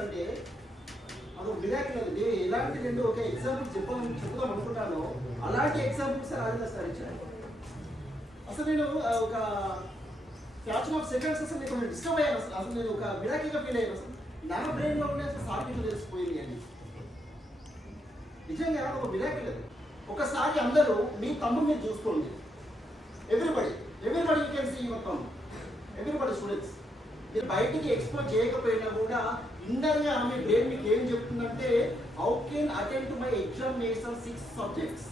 అంటే అది మిరాకిల్ అది. నేను ఎలాంటి రెండు ఒక ఎగ్జాంపుల్ చెప్పుదాం అనుకుంటాను, అలాంటి ఎగ్జాంపుల్స్ రాజేంద్ర సార్ ఇచ్చారు. అసలు నేను ఒక ఫ్రాక్షన్ ఆఫ్ సెకండ్స్ అసలు నేను డిస్టర్బ్ అయ్యాను. అసలు నేను ఒక మిరాకిల్గా ఫీల్ అయ్యాను. అసలు నా బ్రెయిన్ లో ఉండే అసలు సార్కి తెలిసిపోయింది అని. నిజంగా ఒక మిరాకిల్ అది. ఒకసారి అందరూ మీ తమ్ముడు మీరు చూసుకోండి. Everybody you can see your తమ్ముడు, ఎవ్రీబడి స్టూడెంట్స్. మీరు బయటికి ఎక్స్ప్లోర్ చేయకపోయినా కూడా ఇందరిగా ఆమె బ్రెయిన్ మీకు ఏం చెప్తుందంటే, how can attend to my examination 6 subjects.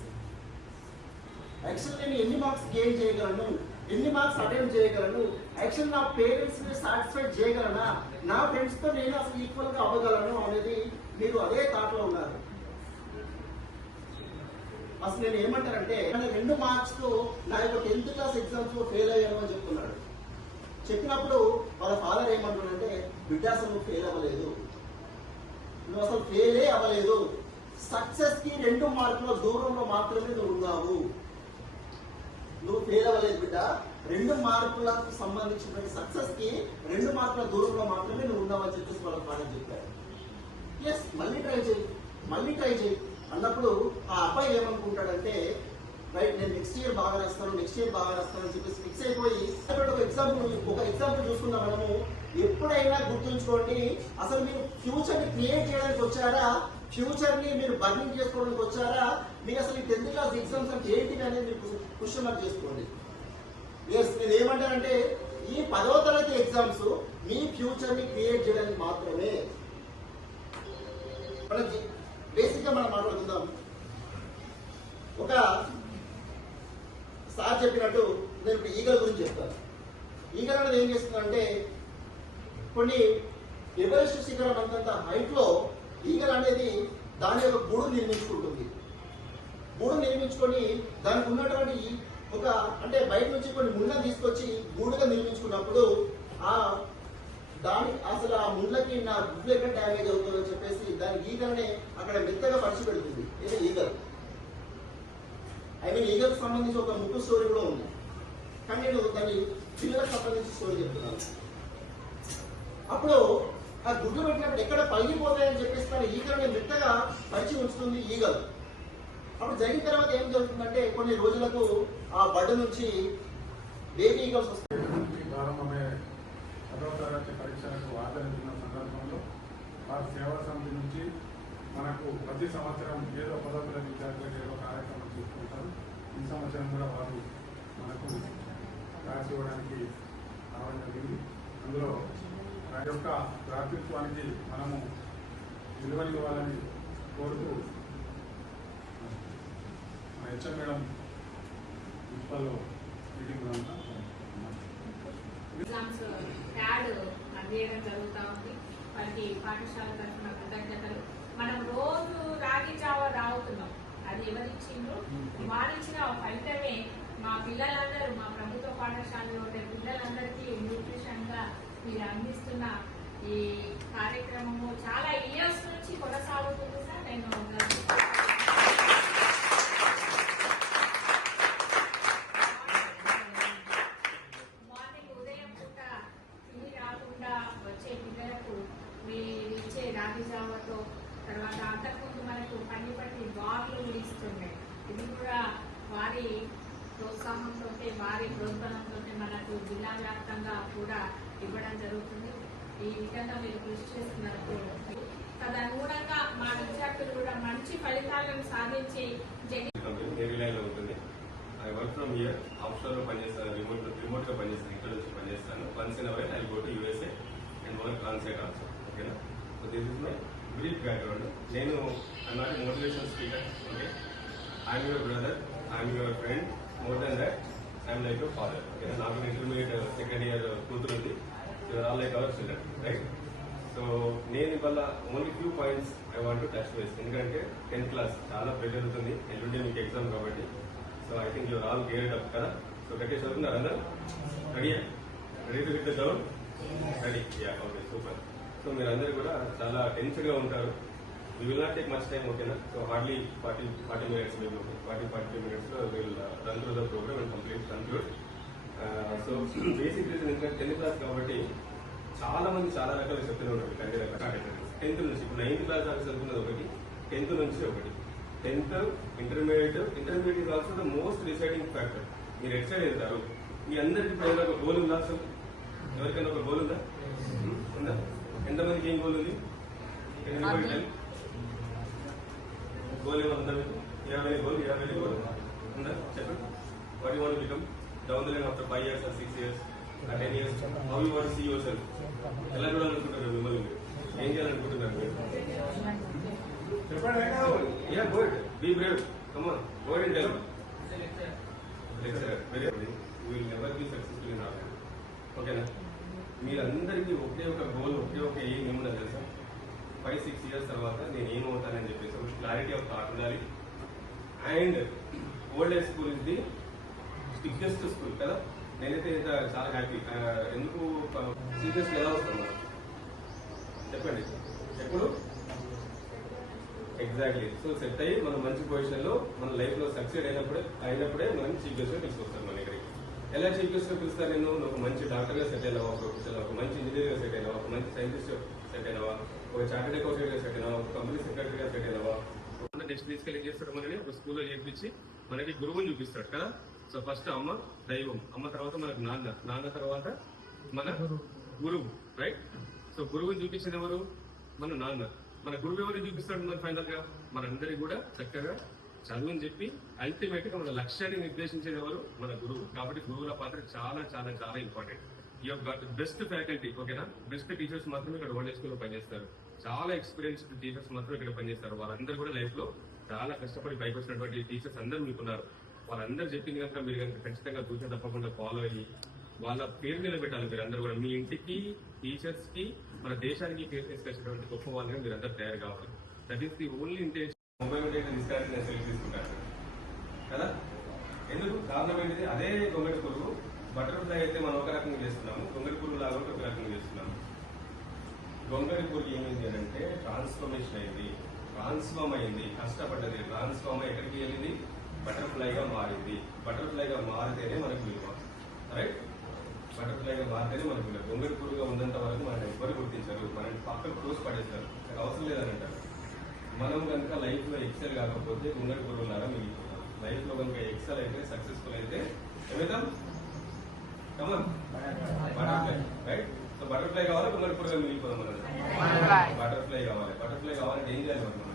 Actual నేను ఎన్ని మార్క్స్ గెయిన్ చేయగలను, ఎన్ని మార్క్స్ అటెండ్ చేయగలను, యాక్చువల్ నా పేరెంట్స్ ని సాటిస్ఫై చేయగలనా, నా ఫ్రెండ్స్ తో నేను అసలు ఈక్వల్ గా అవ్వగలను అనేది మీరు అదే థాట్ లో ఉన్నారు. అసలు నేను ఏమంటారంటే 2 మార్క్స్ తో నా యొక్క 10th క్లాస్ ఎగ్జామ్స్ లో ఫెయిల్ అయ్యాను అని చెప్తున్నాడు. చెప్పినప్పుడు వాళ్ళ ఫాదర్ ఏమంటున్నాడంటే, బిడ్డ అసలు నువ్వు ఫెయిల్ అవ్వలేదు, నువ్వు అసలు ఫెయిలే అవ్వలేదు, సక్సెస్ కి 2 మార్కుల దూరంలో మాత్రమే నువ్వు ఉన్నావు, నువ్వు ఫెయిల్ అవ్వలేదు బిడ్డ, 2 మార్కులకు సంబంధించిన సక్సెస్ కి 2 మార్కుల దూరంలో మాత్రమే నువ్వు ఉన్నావు అని చెప్పేసి వాళ్ళ ఫాదర్ చెప్పారు. ఎస్, మళ్ళీ ట్రై చేయి అన్నప్పుడు ఆ అబ్బాయి ఏమనుకుంటాడంటే, రైట్ నేను నెక్స్ట్ ఇయర్ బాగా రాస్తాను అని చెప్పేసి ఫిక్స్ అయిపోయి ఒక ఎగ్జాంపుల్ చూసుకున్నా మనము. ఎప్పుడైనా గుర్తుంచుకోండి, అసలు మీరు ఫ్యూచర్ ని క్రియేట్ చేయడానికి వచ్చారా, ఫ్యూచర్ ని మీరు బర్నింగ్ చేసుకోవడానికి వచ్చారా, మీరు అసలు ఈ 10th క్లాస్ ఎగ్జామ్స్ అంటే ఏంటి అనేది మీరు క్వశ్చన్ మార్క్ చేసుకోండి. ఎస్, నేను ఏమంటానంటే ఈ 10వ తరగతి ఎగ్జామ్స్ మీ ఫ్యూచర్ ని క్రియేట్ చేయడానికి మాత్రమే. మనకి బేసిక్ గా మనం మాట్లాడుకుందాం. ఒక సార్ చెప్పినట్టు నేను ఇప్పుడు ఈగల్ గురించి చెప్తాను. ఈగల్ అనేది ఏం చేస్తుందంటే, కొన్ని ఎవరెస్ట్ శిఖరం అంతంత హైట్ లో ఈగల్ అనేది దాని యొక్క గూడు నిర్మించుకుంటుంది. గూడు నిర్మించుకొని దానికి ఉన్నటువంటి ఒక అంటే బయట నుంచి కొన్ని ముళ్ళను తీసుకొచ్చి గూడుగా నిర్మించుకున్నప్పుడు దానికి అసలు ఆ ముళ్ళకి నా గుడ్లు ఎక్కడ డ్యామేజ్ అవుతుందని చెప్పేసి దాని ఈగల్ని అక్కడ మెత్తగా పరిచి పెడుతుంది. ఇది ఈగల్. ఈగల్కి సంబంధించి ఒక ముక్కు స్టోరీ కూడా ఉంది, కానీ నేను దాన్ని పిల్లలకు సంబంధించి స్టోరీ చెప్తున్నాను. అప్పుడు ఆ గుడ్లు పెట్టినప్పుడు ఎక్కడ పగిలిపోతాయని చెప్పేసి తన ఈగల్ని మెత్తగా పరిచి ఉంచుతుంది ఈగల్. అప్పుడు జరిగిన తర్వాత ఏం జరుగుతుందంటే, కొన్ని రోజులకు ఆ బడ్డ నుంచి బేబీ ఈగల్స్ వస్తాయి. ప్రారంభమయ్యే 10వ తరగతి పరీక్షలకు హాజరవుతున్న సందర్భంలో వారి సేవా సమితి నుంచి మనకు ప్రతి సంవత్సరం ఏదో 10వ తరగతి విద్యార్థులకు ఏదో కార్యక్రమం తీసుకుంటారు. ఈ సంవత్సరం కూడా వారు మనకు రాసి ఇవ్వడానికి రావడం జరిగింది. అందులో వారి యొక్క ప్రాతిత్వానికి మనము విలువనివ్వాలని కోరుతూ మన హెచ్ఎం మేడం ప్రిన్సిపల్లో మీటింగ్ అందించడం జరుగుతూ ఉంది. వారికి పాఠశాల తరఫున కృతజ్ఞతలు. మనం రోజు రాగి జావా తాగుతున్నాం, అది ఎవరిచ్చిండ్రు? వారిచ్చిన ఫలితమే మా పిల్లలందరూ, మా ప్రభుత్వ పాఠశాలలో ఉండే పిల్లలందరికీ న్యూట్రిషన్ గా మీరు అందిస్తున్న ఈ కార్యక్రమము చాలా ఇయర్స్ నుంచి కొనసాగుతుంది సార్. నేను మార్నింగ్ ఉదయం పూట తిని రాకుండా వచ్చే పిల్లలకు మీరు ఇచ్చే రాగి జావతో, తర్వాత అంతకుముందు మనకు పని పట్టి బార్లు ఇస్తుండే, ఇది కూడా వారి ప్రోత్సాహంతో వారి ప్రోత్సాహంతో మనకు జిల్లా వ్యాప్తంగా కూడా ఇవ్వడం జరుగుతుంది. ఈ విధంగా మీరు కృషి చేస్తున్నారు. తదనుగుణంగా మా విద్యార్థులు కూడా మంచి ఫలితాలను సాధించి ఉంటుంది. I work from here, offshore లో పనిచేస్తాను, రిమోట్ గా పనిచేస్తాను, ఇక్కడ నుంచి పనిచేస్తాను. Once in hour I go to USA and work on site also. ఓకేనా? So this is my brief background. నేను I'm not a motivation speaker. Okay, I'm your brother, I'm your friend. More than that I'm like your father. ఓకేనా? నాకు intermediate second year కూతురు ఉంది. You're all like our children, right? So నేను ఇవాళ only few points I want to touch base. ఎందుకంటే 10th class చాలా pressure అవుతుంది, ఎల్లుండే మీకు ఎగ్జామ్ కాబట్టి. So I think you're all geared up కదా. సో గట్టి చదువుతున్నారు అందరూ? Ready? Ready to hit the ground? Ready, ya, okay, super. So మీరు అందరూ కూడా చాలా టెన్షన్ గా ఉంటారు. We will not take much time, okay na? So hardly 40 minutes maybe, 40-45 minutes లో we'll run through the program and conclude. So basic reason ఎందుకంటే 10th class కాబట్టి చాలా మంది చాలా రకాలుగా చెప్తూనే ఉంటారు. కంటే రకాల 10th నుంచి ఇప్పుడు 9th క్లాస్ దాకా చదువుకున్నది ఒకటి, 10th నుంచి ఒకటి. 10th intermediate is also the most deciding factor. మీరు ఎట్ సైడ్ వెళ్తారు, మీ అందరికి ఇప్పుడు ఒక గోల్ ఉందా? అసలు ఎవరికైనా ఒక గోల్ ఉందా? ఉందా? ఎంతమందికి ఏం గోల్ ఉంది? గోల్ ఏమైనా ఉందా మీకు? 20 గోల్ ఉందా? చెప్పండి. What you want to become down the line after 5 years or 6 years or 10 years? How you want to see your self? ఎలా చూడాలనుకుంటున్నారు మిమ్మల్ని? ఏం చేయాలనుకుంటున్నారు మీరు? చెప్పండి. Ya, go it, be brave, come on, go and tell. Will never be successful in our life, ఓకేనా? మీరందరికీ ఒకే ఒక గోల్, ఒకే ఒక ఏం ఏముందో తెలుసా? 5-6 years తర్వాత నేను ఏమవుతానని చెప్పేసి ఒక క్లారిటీ ఆఫ్ థాట్ ఉండాలి. And old age school is the stickiest school కదా. నేనైతే చాలా హ్యాపీ. ఎందుకు సీరియస్గా ఎలా వస్తాం మనం? చెప్పండి. ఎప్పుడు? ఎగ్జాక్ట్లీ. సో సెట్ అయ్యి మనం మంచి పొజిషన్లో మన లైఫ్లో సక్సెడ్ అయినప్పుడే మనం చీఫ్ గెస్ట్గా తీసుకొస్తాం మన దగ్గరికి. ఎలా చీఫ్ గెస్ట్గా పిలుస్తారు? నేను ఒక మంచి డాక్టర్గా సెట్ అయినావా, ప్రొఫెసర్, ఒక మంచి ఇంజనీర్గా సెట్ అయినావా, ఒక మంచి సైంటిస్ట్ సెట్ అయినావా, ఒక చార్టెడ్ అకౌంటెంట్గా సెట్ అయినావా, ఒక కంపెనీ సెక్రటరీగా సెట్ అయినావా. నెక్స్ట్ తీసుకెళ్ళి ఏం చేస్తాడు? మనని ఒక స్కూల్లో చేర్పించి మనకి గురువుని చూపిస్తాడు కదా. సో ఫస్ట్ అమ్మ దైవం, అమ్మ తర్వాత మనకు నాన్న తర్వాత మన గురువు, రైట్? సో గురువుని చూపించిన ఎవరు? మన నాన్న. మన గురువు ఎవరిని చూపిస్తాడు? మన ఫైనల్ గా మనందరికీ కూడా చక్కగా చదువుని చెప్పి అల్టిమేట్ గా మన లక్ష్యాన్ని నిర్దేశించేది ఎవరు? మన గురువు. కాబట్టి గురువుల పాత్ర చాలా చాలా చాలా important. You have got best faculty, ఓకేనా? బెస్ట్ టీచర్స్ మాత్రమే ఇక్కడ ఓల్డ్ ఏజ్ స్కూల్లో పనిచేస్తారు. చాలా ఎక్స్పీరియన్స్డ్ టీచర్స్ మాత్రం ఇక్కడ పనిచేస్తారు. వాళ్ళందరూ కూడా లైఫ్ లో చాలా కష్టపడి పైకి వచ్చినటువంటి టీచర్స్ అందరూ మీకున్నారు. వాళ్ళందరూ చెప్పింది కనుక మీరు కనుక ఖచ్చితంగా చూసే తప్పకుండా ఫాలో అయ్యి వాళ్ళ పేరు నిలబెట్టాలి. మీరు అందరూ కూడా మీ ఇంటికి, టీచర్స్ కి, మన దేశానికి పేరు తీసుకొచ్చినటువంటి గొప్ప వాళ్ళగా మీరు అందరూ తయారు కావాలి. That is the only intention. Mobile తీసుకుని నేను సెలెక్ట్ తీసుకుంటాను కదా. ఎందుకు? కారణం ఏంటిది? అదే గొంగడి పురుగు బటర్ఫ్లై అయితే మనం ఒక రకంగా చేస్తున్నాము, గొంగడి పురుగు లాగా ఒక రకంగా చేస్తున్నాము. గొంగడి పురుగు ఏమైంది అని అంటే ట్రాన్స్ఫర్మేషన్ అయింది, ట్రాన్స్ఫార్మ్ అయింది, కష్టపడ్డది, ట్రాన్స్ఫార్మ్ అయ్యి ఎక్కడికి వెళ్ళింది? బటర్ఫ్లైగా మారింది. బటర్ఫ్లైగా మారితేనే మనకు విలువ, రైట్? బటర్ఫ్లైగా మారితేనే మనకు విలువ. గొంగడి పురుగుగా ఉన్నంత వరకు మనం ఎవ్వరు గుర్తించారు, మనకి పక్కకు క్లోజ్ పడేస్తారు, అవసరం లేదని అంటారు. మనం కనుక లైఫ్ లో ఎక్సెల్ కాకపోతే గొంగడి పురుగులాగా మిగిలిపోతాం. లైఫ్ లో కనుక ఎక్సెల్ అయితే, సక్సెస్ఫుల్ అయితే ఏమవుతాం? Come on, butterfly, right? So butterfly కావాలి, గొంగడి పురుగుగా మిగిలిపోతాం మనం. బటర్ఫ్లై కావాలి. బటర్ఫ్లై కావాలంటే ఏం చేయాలి మనం?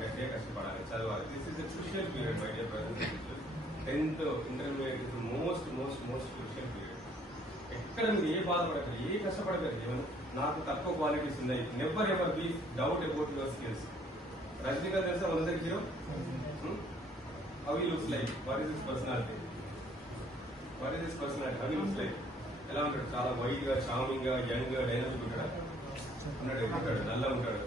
గట్టిగా కష్టపడాలి, చదవాలి. This is the crucial period my dear brothers. 10th intermediate is most most most crucial period. ఎక్కడ మీరు ఏ బాధపడతారు, ఏ కష్టపడతారు, ఏమన్నా నాకు తక్కువ క్వాలిటీస్ ఉన్నాయి, never ever be doubt about your skills. Rajinikanth తెలుసా మనందరికి hero? How he looks like? What is his personality? What is his personality? How he looks like? ఎలా ఉంటాడు? చాలా వైట్ గా, చార్మింగ్ గా, యంగ్ గా, డైనమిక్ ఉంటాడా? ఉన్నాడు, ఉంటాడు, నల్ల ఉంటాడు.